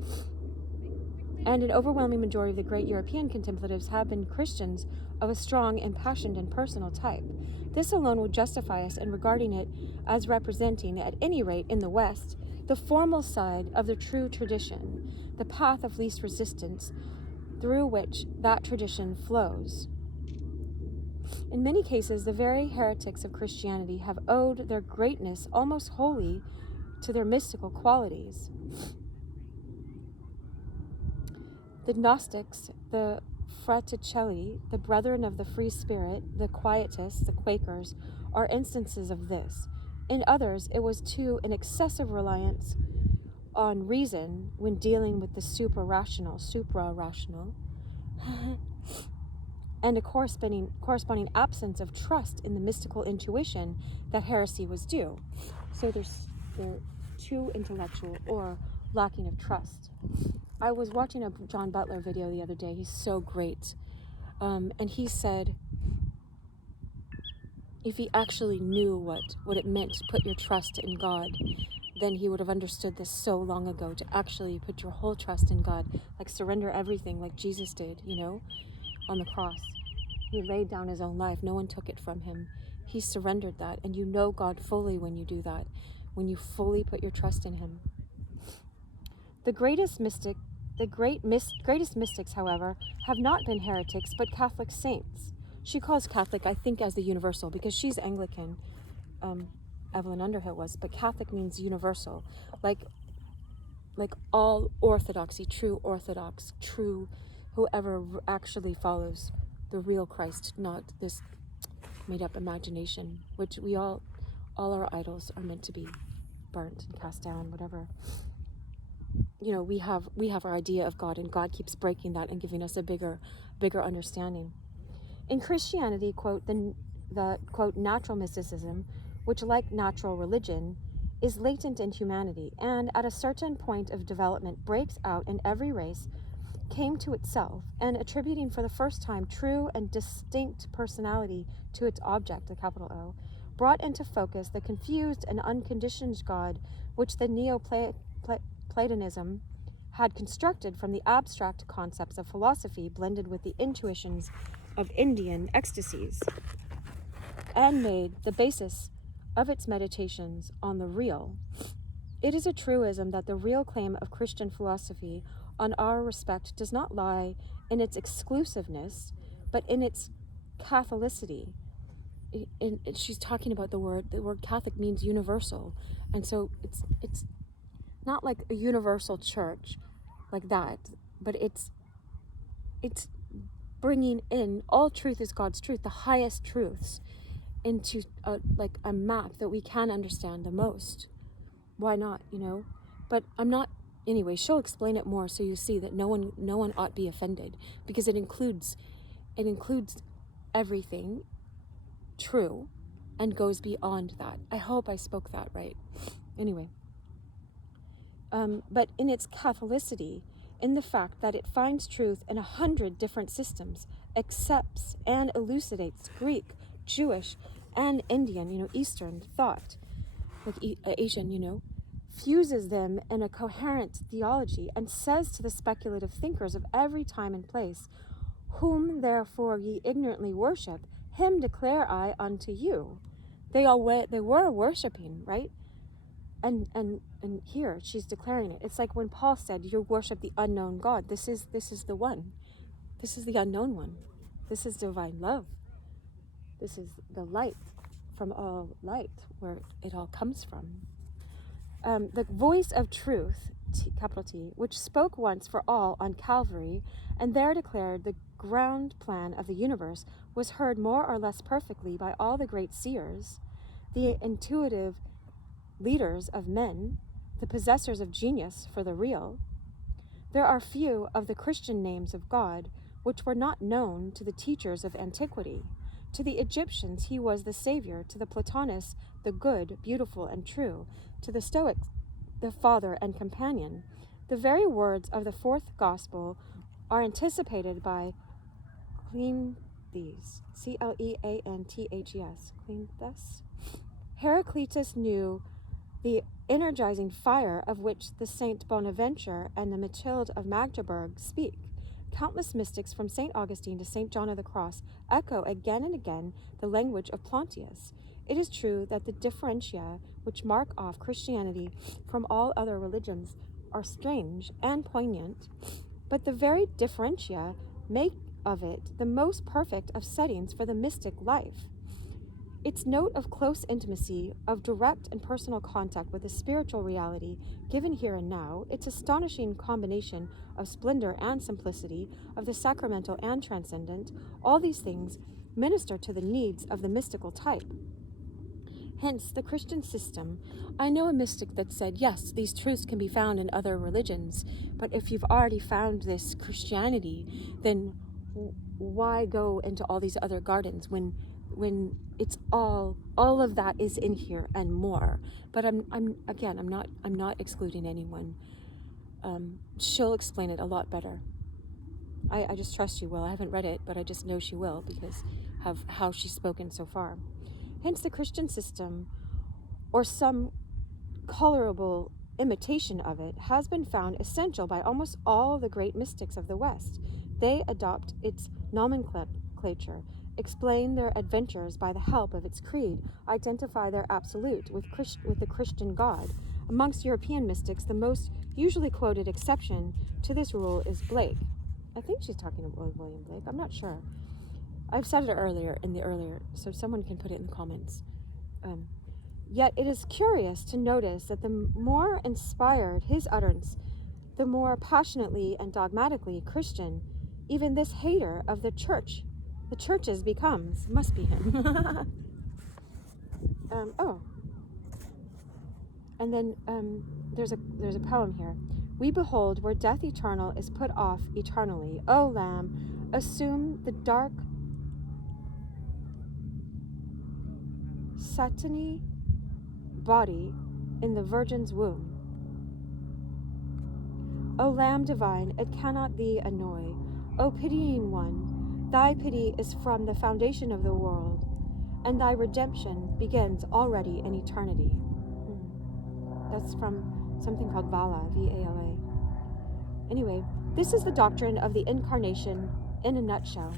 have been Christians of a strong, impassioned, and personal type. This alone will justify us in regarding it as representing, at any rate in the West, the formal side of the true tradition, the path of least resistance through which that tradition flows. In many cases, the very heretics of Christianity have owed their greatness almost wholly to their mystical qualities. The Gnostics, the Fraticelli, the Brethren of the Free Spirit, the Quietists, the Quakers, are instances of this. In others, it was to an excessive reliance on reason when dealing with the supra-rational, and a corresponding absence of trust in the mystical intuition that heresy was due. So they're too intellectual or lacking of trust. I was watching a John Butler video the other day. He's so great. And he said, if he actually knew what it meant to put your trust in God, then he would have understood this so long ago, to actually put your whole trust in God, like surrender everything like Jesus did, on the cross. He laid down his own life. No one took it from him. He surrendered that, and you know God fully when you do that, when you fully put your trust in him. The greatest mystics, however, have not been heretics, but Catholic saints. She calls Catholic, I think, as the universal, because she's Anglican. Evelyn Underhill was, but Catholic means universal, like all orthodoxy, true Orthodox, true whoever actually follows the real Christ, not this made-up imagination, which we all our idols are meant to be burnt and cast down, whatever. We have our idea of God, and God keeps breaking that and giving us a bigger understanding. In Christianity, quote, the quote, natural mysticism, which, like natural religion, is latent in humanity, and at a certain point of development breaks out in every race, came to itself, and attributing for the first time true and distinct personality to its object, the capital O, brought into focus the confused and unconditioned God which the Neoplatonism had constructed from the abstract concepts of philosophy blended with the intuitions of Indian ecstasies, and made the basis of its meditations on the real. It is a truism that the real claim of Christian philosophy on our respect does not lie in its exclusiveness, but in its Catholicity. She's talking about the word Catholic means universal, and so it's not like a universal church like that, but it's bringing in all truth is God's truth, the highest truths, into a map that we can understand the most. Why not, But I'm not. Anyway, she'll explain it more, so you see that no one ought be offended, because it includes everything true and goes beyond that. I hope I spoke that right. Anyway, but in its Catholicity, in the fact that it finds truth in 100 different systems, accepts and elucidates Greek, Jewish, and Indian, Eastern thought, like Asian, fuses them in a coherent theology, and says to the speculative thinkers of every time and place, whom therefore ye ignorantly worship, him declare I unto you. They were worshiping, right? And here she's declaring it. It's like when Paul said, you worship the unknown God. This is the one. This is the unknown one. This is divine love. This is the light from all light, where it all comes from. The voice of truth, capital T, which spoke once for all on Calvary, and there declared the ground plan of the universe, was heard more or less perfectly by all the great seers, the intuitive leaders of men, the possessors of genius for the real. There are few of the Christian names of God which were not known to the teachers of antiquity. To the Egyptians he was the Savior, to the Platonists the good, beautiful, and true, to the Stoics the Father and Companion. The very words of the fourth Gospel are anticipated by Cleanthes, Cleanthes. Cleanthes. Heraclitus knew the energizing fire of which the Saint Bonaventure and the Mathilde of Magdeburg speak. Countless mystics from St. Augustine to St. John of the Cross echo again and again the language of Plotinus. It is true that the differentia which mark off Christianity from all other religions are strange and poignant, but the very differentia make of it the most perfect of settings for the mystic life. Its note of close intimacy, of direct and personal contact with the spiritual reality given here and now, its astonishing combination of splendor and simplicity, of the sacramental and transcendent, all these things minister to the needs of the mystical type. Hence, the Christian system. I know a mystic that said, yes, these truths can be found in other religions, but if you've already found this Christianity, then why go into all these other gardens when it's all of that is in here and more? But I'm not excluding anyone. She'll explain it a lot better. I just trust she will. I haven't read it, but I just know she will because of how she's spoken so far. Hence the Christian system, or some intolerable imitation of it has been found essential by almost all the great mystics of the West. They adopt its nomenclature, explain their adventures by the help of its creed, identify their absolute with the Christian God. Amongst European mystics, the most usually quoted exception to this rule is Blake. I think she's talking about William Blake. I'm not sure. I've said it earlier, so someone can put it in the comments. Yet it is curious to notice that the more inspired his utterance, the more passionately and dogmatically Christian even this hater of the churches becomes. Must be him. And then there's a poem here. We behold where death eternal is put off eternally. O Lamb, assume the dark satiny body in the Virgin's womb. O Lamb divine, it cannot thee annoy. O pitying one, thy pity is from the foundation of the world, and thy redemption begins already in eternity. That's from something called Vala, V-A-L-A. Anyway, this is the doctrine of the Incarnation in a nutshell.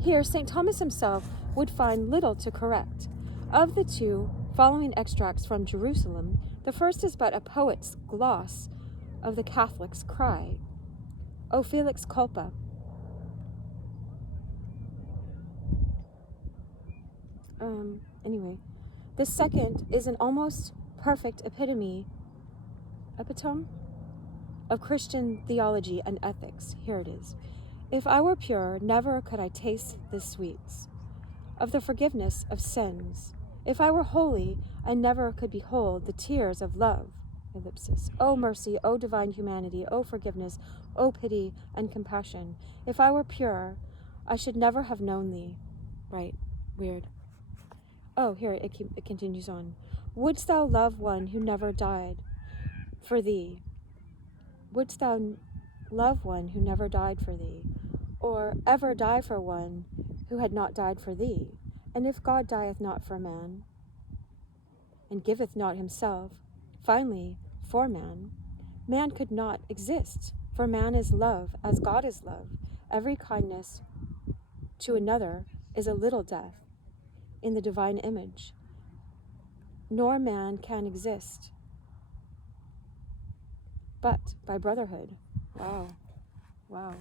Here, St. Thomas himself would find little to correct. Of the two following extracts from Jerusalem, the first is but a poet's gloss of the Catholic's cry, O Felix culpa. Anyway, the second is an almost perfect epitome of Christian theology and ethics. Here it is. If I were pure, never could I taste the sweets of the forgiveness of sins. If I were holy, I never could behold the tears of love. Ellipsis. O mercy, O divine humanity, O forgiveness, O pity and compassion. If I were pure, I should never have known thee. Right. Weird. Oh, here it continues on. Wouldst thou love one who never died for thee? Wouldst thou love one who never died for thee? Or ever die for one who had not died for thee? And if God dieth not for man, and giveth not himself, finally, for man, man could not exist, for man is love, as God is love. Every kindness to another is a little death in the divine image. Nor man can exist but by brotherhood. Wow.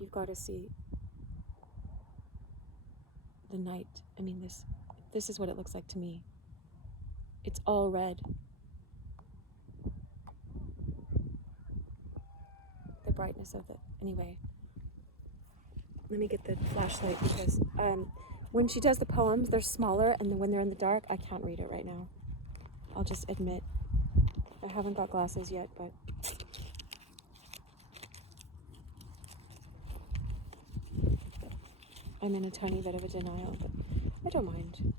You've got to see the night. I mean, this is what it looks like to me. It's all red. The brightness of it. Anyway, let me get the flashlight because when she does the poems, they're smaller, and when they're in the dark, I can't read it right now. I'll just admit. I haven't got glasses yet, but I'm in a tiny bit of a denial, but I don't mind.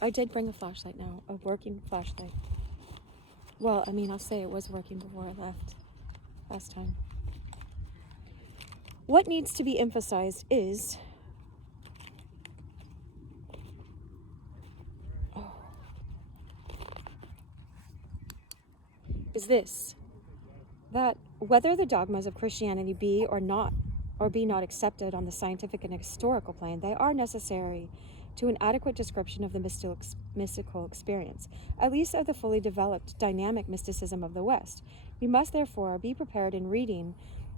I did bring a flashlight now, a working flashlight. Well, I mean, I'll say it was working before I left last time. What needs to be emphasized is this, that whether the dogmas of Christianity be not accepted on the scientific and historical plane, they are necessary to an adequate description of the mystical experience, at least of the fully developed dynamic mysticism of the West. We must therefore be prepared in reading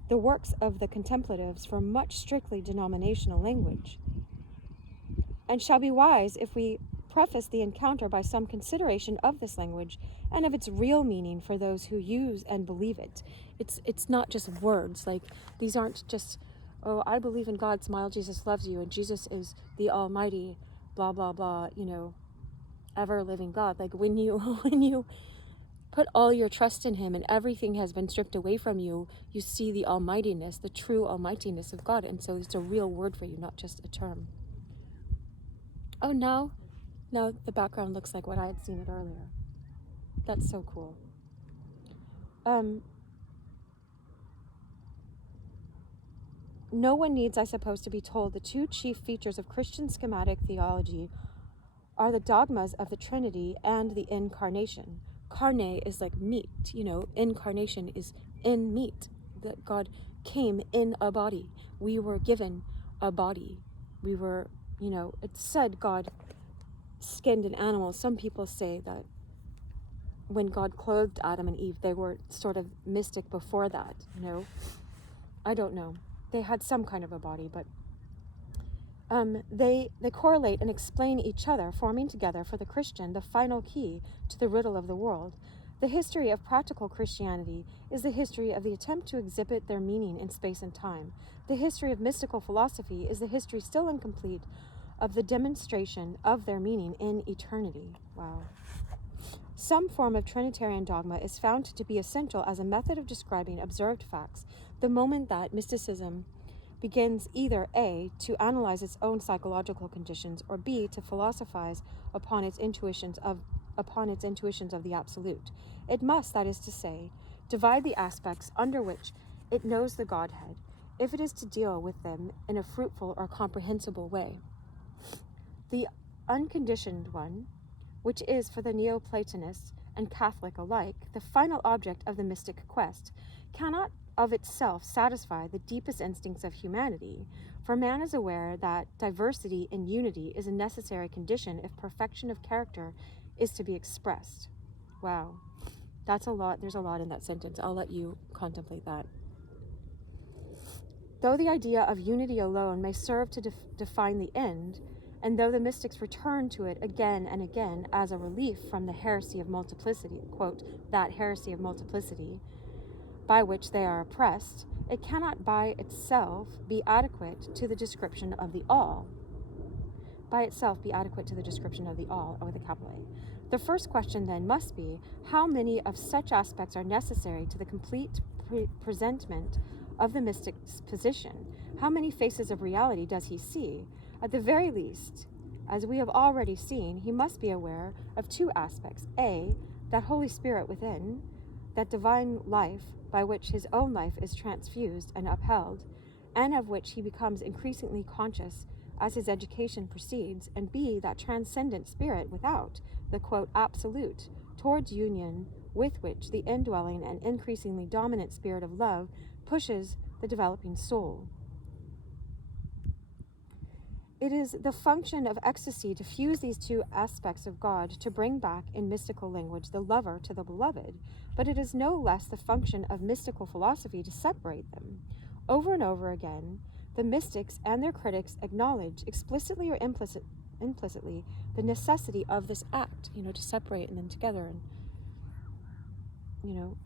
the works of the contemplatives for much strictly denominational language, and shall be wise if we preface the encounter by some consideration of this language and of its real meaning for those who use and believe it. It's not just words. Like, these aren't just, oh, I believe in God, smile, Jesus loves you, and Jesus is the almighty, blah, blah, blah, ever living God. Like, when you put all your trust in him and everything has been stripped away from you, you see the almightiness, the true almightiness of God. And so it's a real word for you, not just a term. Oh, no, the background looks like what I had seen it earlier. That's so cool. No one needs, I suppose, to be told the two chief features of Christian schematic theology are the dogmas of the Trinity and the Incarnation. Carne is like meat, incarnation is in meat, that God came in a body. We were given a body. We were, it said God skinned an animal. Some people say that when God clothed Adam and Eve, they were sort of mystic before that, I don't know. They had some kind of a body, but they correlate and explain each other, forming together for the Christian the final key to the riddle of the world. The history of practical Christianity is the history of the attempt to exhibit their meaning in space and time. The history of mystical philosophy is the history still incomplete of the demonstration of their meaning in eternity. Wow. Some form of Trinitarian dogma is found to be essential as a method of describing observed facts, the moment that mysticism begins either A, to analyze its own psychological conditions, or B, to philosophize upon its intuitions of the absolute. It must, that is to say, divide the aspects under which it knows the Godhead, if it is to deal with them in a fruitful or comprehensible way. The unconditioned one, which is for the Neoplatonists and Catholic alike the final object of the mystic quest, cannot of itself satisfy the deepest instincts of humanity, for man is aware that diversity in unity is a necessary condition if perfection of character is to be expressed. Wow, that's a lot. There's a lot in that sentence. I'll let you contemplate that. Though the idea of unity alone may serve to define the end, and though the mystics return to it again and again as a relief from the heresy of multiplicity, quote, that heresy of multiplicity, by which they are oppressed, it cannot by itself be adequate to the description of the all. By itself be adequate to the description of the all, with a capital A. The first question then must be, how many of such aspects are necessary to the complete presentment of the mystic's position? How many faces of reality does he see? At the very least, as we have already seen, he must be aware of two aspects. A, that Holy Spirit within, that divine life by which his own life is transfused and upheld, and of which he becomes increasingly conscious as his education proceeds, and B, that transcendent spirit without, the quote, absolute, towards union with which the indwelling and increasingly dominant spirit of love pushes the developing soul. It is the function of ecstasy to fuse these two aspects of God, to bring back, in mystical language, the lover to the beloved, but it is no less the function of mystical philosophy to separate them. Over and over again, the mystics and their critics acknowledge, explicitly or implicitly, the necessity of this act, to separate and then together. And,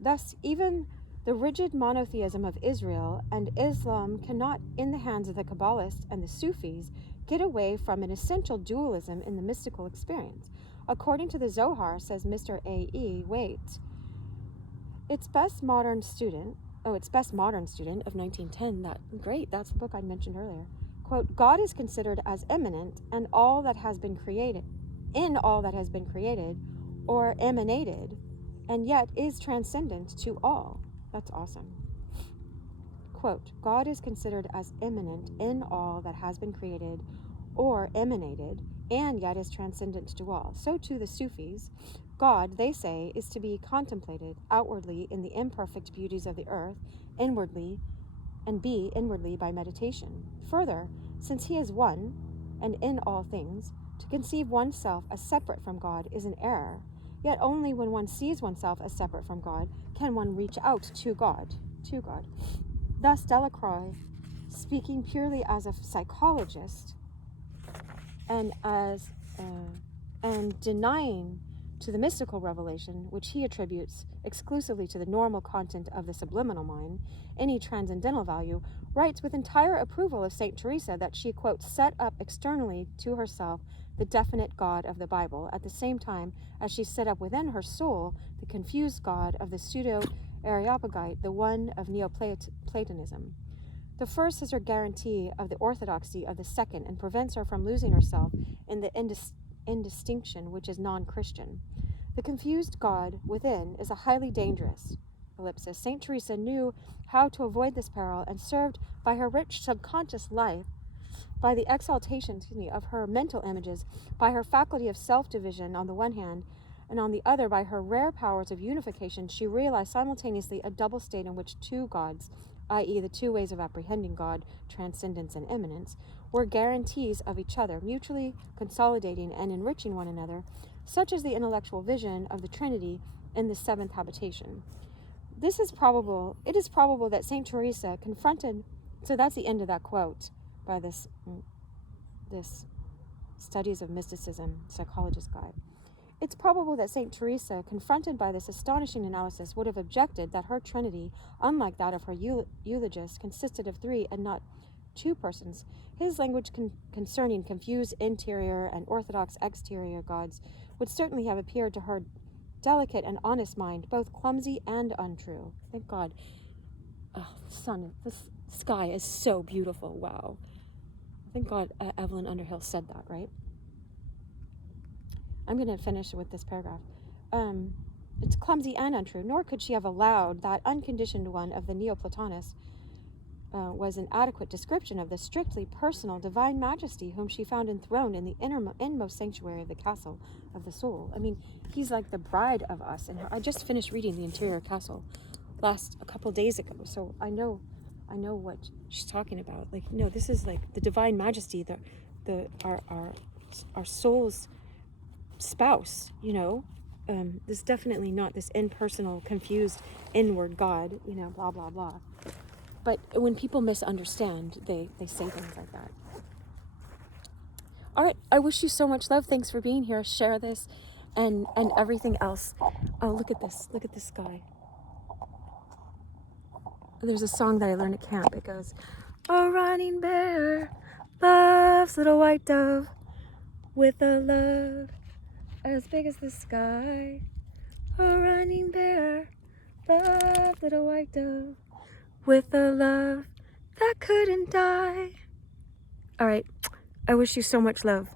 thus, even the rigid monotheism of Israel and Islam cannot, in the hands of the Kabbalists and the Sufis, get away from an essential dualism in the mystical experience. According to the Zohar, says Mr. A.E. Waite, its best modern student of 1910, that's the book I mentioned earlier, quote, God is considered as immanent in all that has been created, or emanated, and yet is transcendent to all. That's awesome. Quote, God is considered as immanent in all that has been created or emanated, and yet is transcendent to all. So too the Sufis. God, they say, is to be contemplated outwardly in the imperfect beauties of the earth, inwardly by meditation. Further, since he is one, and in all things, to conceive oneself as separate from God is an error. Yet only when one sees oneself as separate from God can one reach out to God. Thus Delacroix, speaking purely as a psychologist and denying to the mystical revelation, which he attributes exclusively to the normal content of the subliminal mind, any transcendental value, writes with entire approval of St. Teresa that she, quote, set up externally to herself the definite God of the Bible, at the same time as she set up within her soul the confused God of the pseudo-Areopagite, the one of Neoplatonism. The first is her guarantee of the orthodoxy of the second, and prevents her from losing herself in the indistinction which is non-Christian. The confused God within is a highly dangerous, ellipsis. St. Teresa knew how to avoid this peril, and served by her rich subconscious life by the exaltation, of her mental images, by her faculty of self-division on the one hand, and on the other by her rare powers of unification, she realized simultaneously a double state in which two gods, i.e. the two ways of apprehending God, transcendence and immanence, were guarantees of each other, mutually consolidating and enriching one another, such as the intellectual vision of the Trinity in the seventh habitation. It is probable that Saint Teresa confronted, so that's the end of that quote by this Studies of Mysticism psychologist guy. It's probable that Saint Teresa, confronted by this astonishing analysis, would have objected that her Trinity, unlike that of her eulogist, consisted of three and not two persons. His language concerning confused interior and orthodox exterior gods would certainly have appeared to her delicate and honest mind both clumsy and untrue. Thank God. Oh, the sky is so beautiful. Wow. Thank God Evelyn Underhill said that, right? I'm going to finish with this paragraph. It's clumsy and untrue, nor could she have allowed that unconditioned one of the Neoplatonists was an adequate description of the strictly personal divine majesty whom she found enthroned in the inmost sanctuary of the castle of the soul. I mean, he's like the bride of us. And I just finished reading The Interior Castle a couple days ago, so I know what she's talking about. Like, no, this is like the divine majesty, our soul's spouse, this is definitely not this impersonal, confused, inward God, blah, blah, blah. But when people misunderstand, they say things like that. All right, I wish you so much love. Thanks for being here. Share this and everything else. Oh, look at this. Look at this sky. There's a song that I learned at camp. It goes, a running bear loves little white dove with a love as big as the sky. A running bear loves little white dove with a love that couldn't die. All right, I wish you so much love.